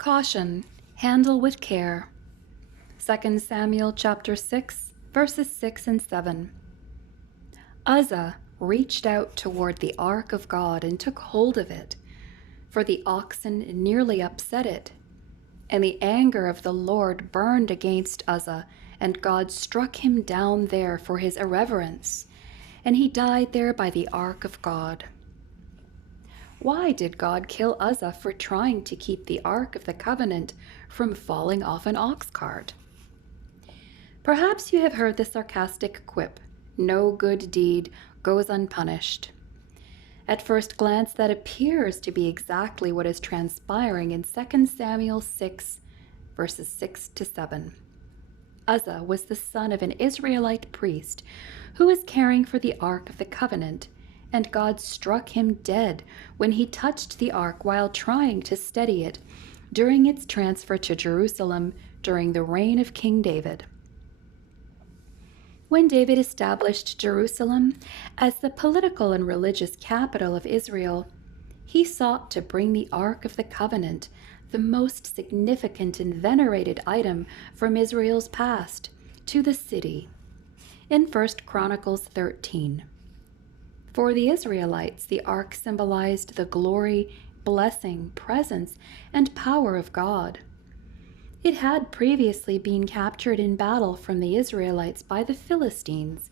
Caution, handle with care. 2 Samuel chapter 6, verses 6 and 7. Uzzah reached out toward the ark of God and took hold of it, for the oxen nearly upset it. And the anger of the Lord burned against Uzzah, and God struck him down there for his irreverence, and he died there by the ark of God. Why did God kill Uzzah for trying to keep the Ark of the Covenant from falling off an ox cart? Perhaps you have heard the sarcastic quip, "No good deed goes unpunished." At first glance, that appears to be exactly what is transpiring in 2 Samuel 6, verses 6 to 7. Uzzah was the son of an Israelite priest who was caring for the Ark of the Covenant, and God struck him dead when he touched the ark while trying to steady it during its transfer to Jerusalem during the reign of King David. When David established Jerusalem as the political and religious capital of Israel, he sought to bring the Ark of the Covenant, the most significant and venerated item from Israel's past, to the city. In 1 Chronicles 13. For the Israelites, the ark symbolized the glory, blessing, presence, and power of God. It had previously been captured in battle from the Israelites by the Philistines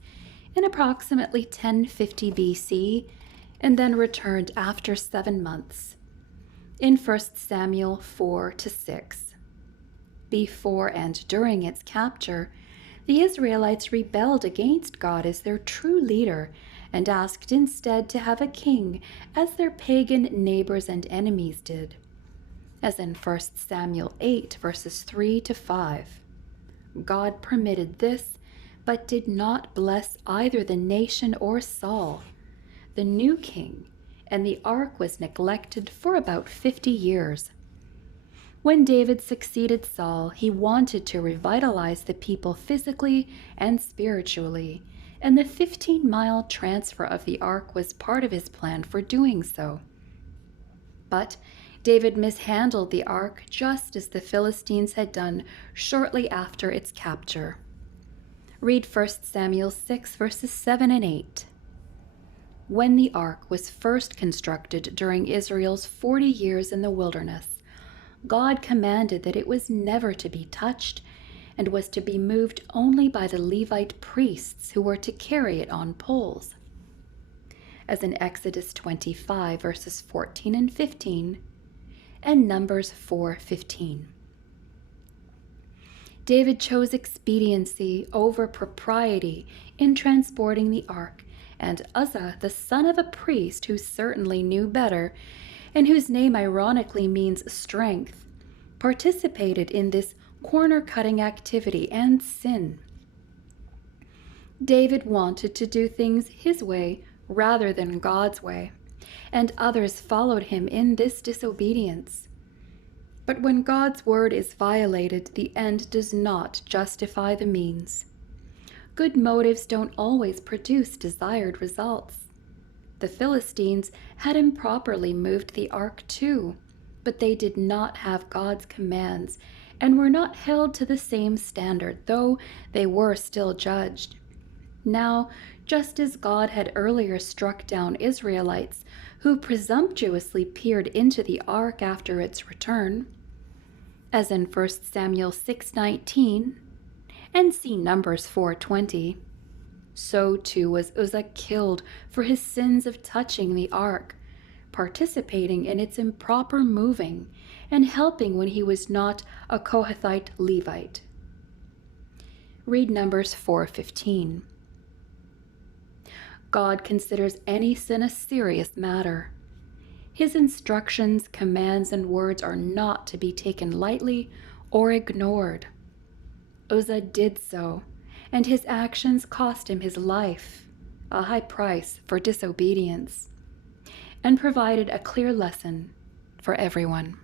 in approximately 1050 BC, and then returned after 7 months in 1 Samuel 4-6. Before and during its capture, the Israelites rebelled against God as their true leader and asked instead to have a king, as their pagan neighbors and enemies did, as in 1 Samuel 8, verses 3-5. God permitted this, but did not bless either the nation or Saul, the new king, and the ark was neglected for about 50 years. When David succeeded Saul, he wanted to revitalize the people physically and spiritually, and the 15-mile transfer of the ark was part of his plan for doing so. But David mishandled the ark just as the Philistines had done shortly after its capture. Read 1 Samuel 6, verses 7 and 8. When the ark was first constructed during Israel's 40 years in the wilderness, God commanded that it was never to be touched and was to be moved only by the Levite priests who were to carry it on poles, as in Exodus 25, verses 14 and 15, and Numbers 4:15. David chose expediency over propriety in transporting the ark, and Uzzah, the son of a priest who certainly knew better, and whose name ironically means strength, participated in this corner-cutting activity and sin. David wanted to do things his way rather than God's way, and others followed him in this disobedience. But when God's word is violated, the end does not justify the means. Good motives don't always produce desired results. The Philistines had improperly moved the ark too, but they did not have God's commands and were not held to the same standard, though they were still judged. Now, just as God had earlier struck down Israelites who presumptuously peered into the ark after its return, as in 1 Samuel 6:19 and see Numbers 4:20, so too was Uzzah killed for his sins of touching the ark, participating in its improper moving, and helping when he was not a Kohathite Levite. Read Numbers 4:15. God considers any sin a serious matter. His instructions, commands, and words are not to be taken lightly or ignored. Uzzah did so, and his actions cost him his life, a high price for disobedience, and provided a clear lesson for everyone.